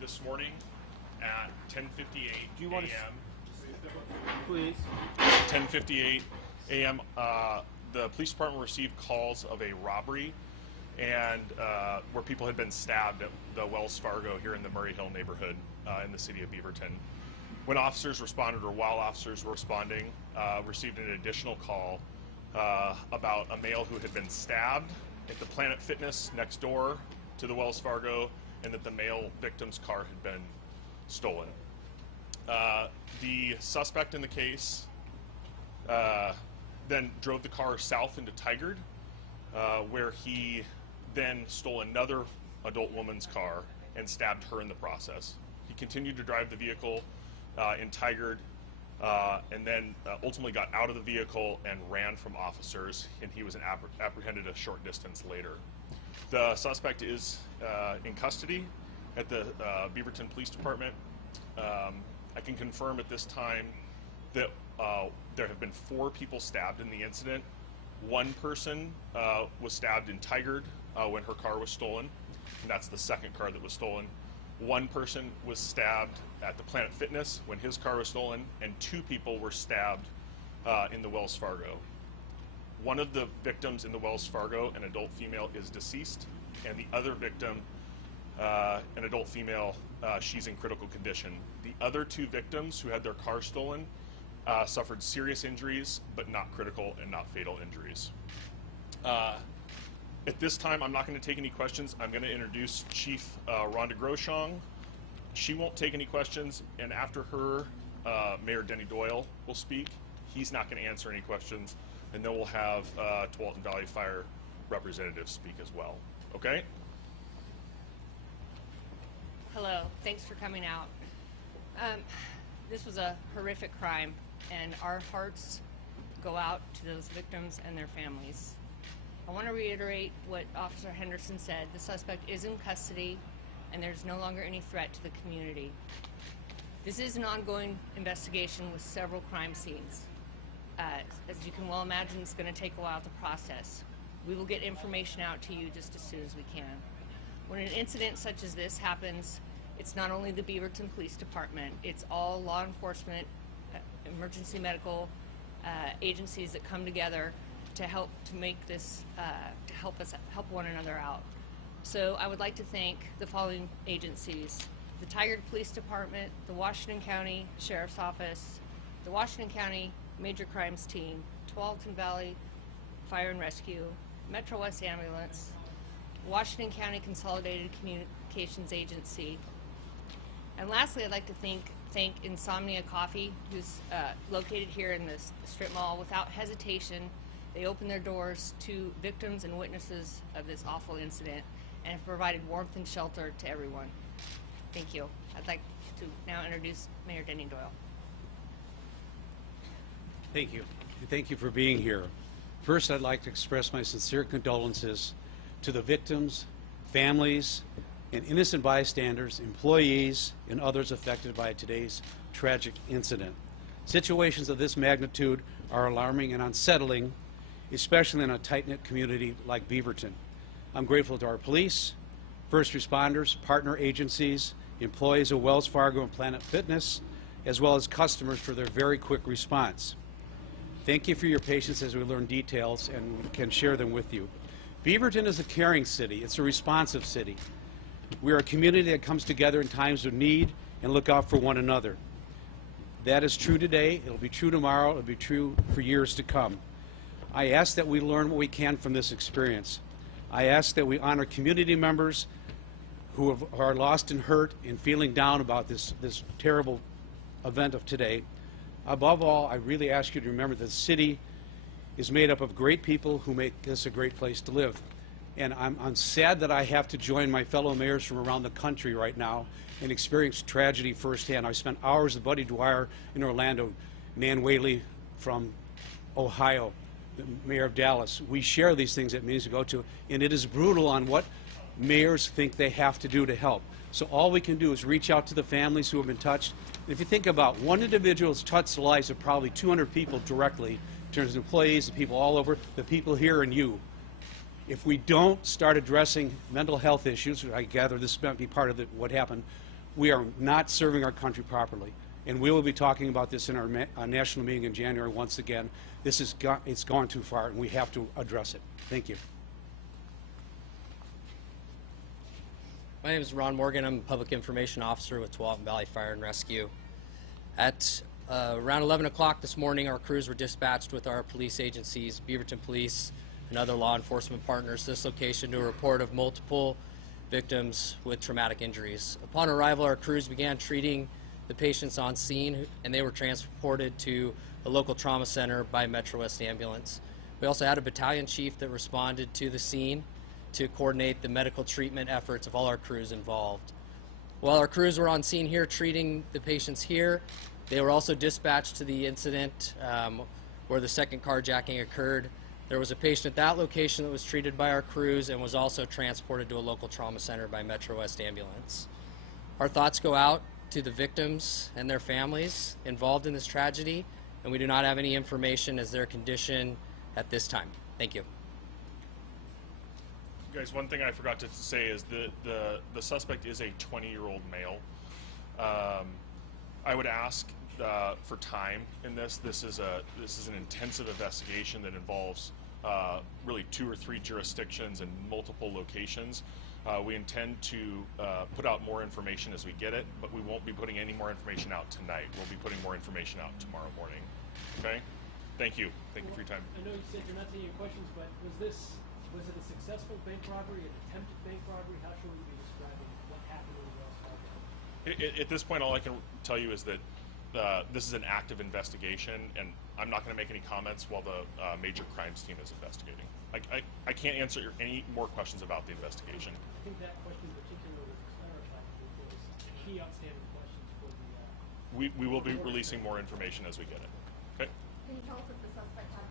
this morning at 10:58 a.m. Please. 10:58 a.m. The police department received calls of a robbery and where people had been stabbed at the Wells Fargo here in the Maryhill neighborhood in the city of Beaverton. When officers responded, or while officers were responding, received an additional call about a male who had been stabbed at the Planet Fitness next door to the Wells Fargo, and that the male victim's car had been stolen. The suspect in the case then drove the car south into Tigard, where he then stole another adult woman's car and stabbed her in the process. He continued to drive the vehicle in Tigard, and then ultimately got out of the vehicle and ran from officers, and he was apprehended a short distance later. The suspect is in custody at the Beaverton Police Department. I can confirm at this time that there have been 4 people stabbed in the incident. One person was stabbed in Tigard when her car was stolen, and that's the second car that was stolen. One person was stabbed at the Planet Fitness when his car was stolen, and 2 people were stabbed in the Wells Fargo. One of the victims in the Wells Fargo, an adult female, is deceased, and the other victim, an adult female, she's in critical condition. The other 2 victims who had their car stolen suffered serious injuries, but not critical and not fatal injuries. At this time, I'm not going to take any questions. I'm going to introduce Chief Rhonda Groshong. She won't take any questions, and after her, Mayor Denny Doyle will speak. He's not going to answer any questions, and then we'll have Tualatin Valley Fire representatives speak as well. Okay? Hello, thanks for coming out. This was a horrific crime, and our hearts go out to those victims and their families. I want to reiterate what Officer Henderson said. The suspect is in custody, and there's no longer any threat to the community. This is an ongoing investigation with several crime scenes. As you can well imagine, it's going to take a while to process. We will get information out to you just as soon as we can. When an incident such as this happens, it's not only the Beaverton Police Department, it's all law enforcement, emergency medical agencies that come together to help to make this, to help one another out. So I would like to thank the following agencies: the Tigard Police Department, the Washington County Sheriff's Office, the Washington County Major Crimes Team, Tualatin Valley Fire and Rescue, Metro West Ambulance, Washington County Consolidated Communications Agency, and lastly, I'd like to thank Insomnia Coffee, who's located here in this strip mall. Without hesitation, they opened their doors to victims and witnesses of this awful incident and have provided warmth and shelter to everyone. Thank you. I'd like to now introduce Mayor Denny Doyle. Thank you. Thank you for being here. First, I'd like to express my sincere condolences to the victims, families, and innocent bystanders, employees, and others affected by today's tragic incident. Situations of this magnitude are alarming and unsettling, especially in a tight-knit community like Beaverton. I'm grateful to our police, first responders, partner agencies, employees of Wells Fargo and Planet Fitness, as well as customers for their very quick response. Thank you for your patience as we learn details and can share them with you. Beaverton is a caring city. It's a responsive city. We are a community that comes together in times of need and look out for one another. That is true today. It'll be true tomorrow. It'll be true for years to come. I ask that we learn what we can from this experience. I ask that we honor community members who are lost and hurt and feeling down about this terrible event of today. Above all, I really ask you to remember that the city is made up of great people who make this a great place to live. And I'm sad that I have to join my fellow mayors from around the country right now and experience tragedy firsthand. I spent hours with Buddy Dwyer in Orlando, Nan Whaley from Ohio, the mayor of Dallas. We share these things at meetings we go to, and it is brutal on what mayors think they have to do to help. So all we can do is reach out to the families who have been touched. And if you think about one individual has touched the lives of probably 200 people directly, in terms of employees, the people all over, the people here and you. If we don't start addressing mental health issues, I gather this might be part of what happened, we are not serving our country properly. And we will be talking about this in our national meeting in January once again. It's gone too far, and we have to address it. Thank you. My name is Ron Morgan. I'm a public information officer with Tualatin Valley Fire and Rescue. At around 11 o'clock this morning, our crews were dispatched with our police agencies, Beaverton Police and other law enforcement partners, to this location to a report of multiple victims with traumatic injuries. Upon arrival, our crews began treating the patients on scene, and they were transported to a local trauma center by Metro West ambulance. We also had a battalion chief that responded to the scene to coordinate the medical treatment efforts of all our crews involved. While our crews were on scene here treating the patients here, they were also dispatched to the incident where the second carjacking occurred. There was a patient at that location that was treated by our crews and was also transported to a local trauma center by Metro West ambulance. Our thoughts go out to the victims and their families involved in this tragedy, and we do not have any information as their condition at this time. Thank you. Guys, one thing I forgot to say is the suspect is a 20-year-old male. I would ask for time in this. This is an intensive investigation that involves really 2 or 3 jurisdictions and multiple locations. We intend to put out more information as we get it, but we won't be putting any more information out tonight. We'll be putting more information out tomorrow morning. Okay? Thank you. Thank you for your time. I know you said you're not taking your questions, but was it a successful bank robbery, an attempted bank robbery? How should we be describing what happened in the Wells Fargo? At this point, all I can tell you is that this is an active investigation, and I'm not going to make any comments while the major crimes team is investigating. I can't answer any more questions about the investigation. I think that question in particular was clarified because key outstanding questions for the... We will be releasing more information as we get it. Okay? Can you tell us if the suspect had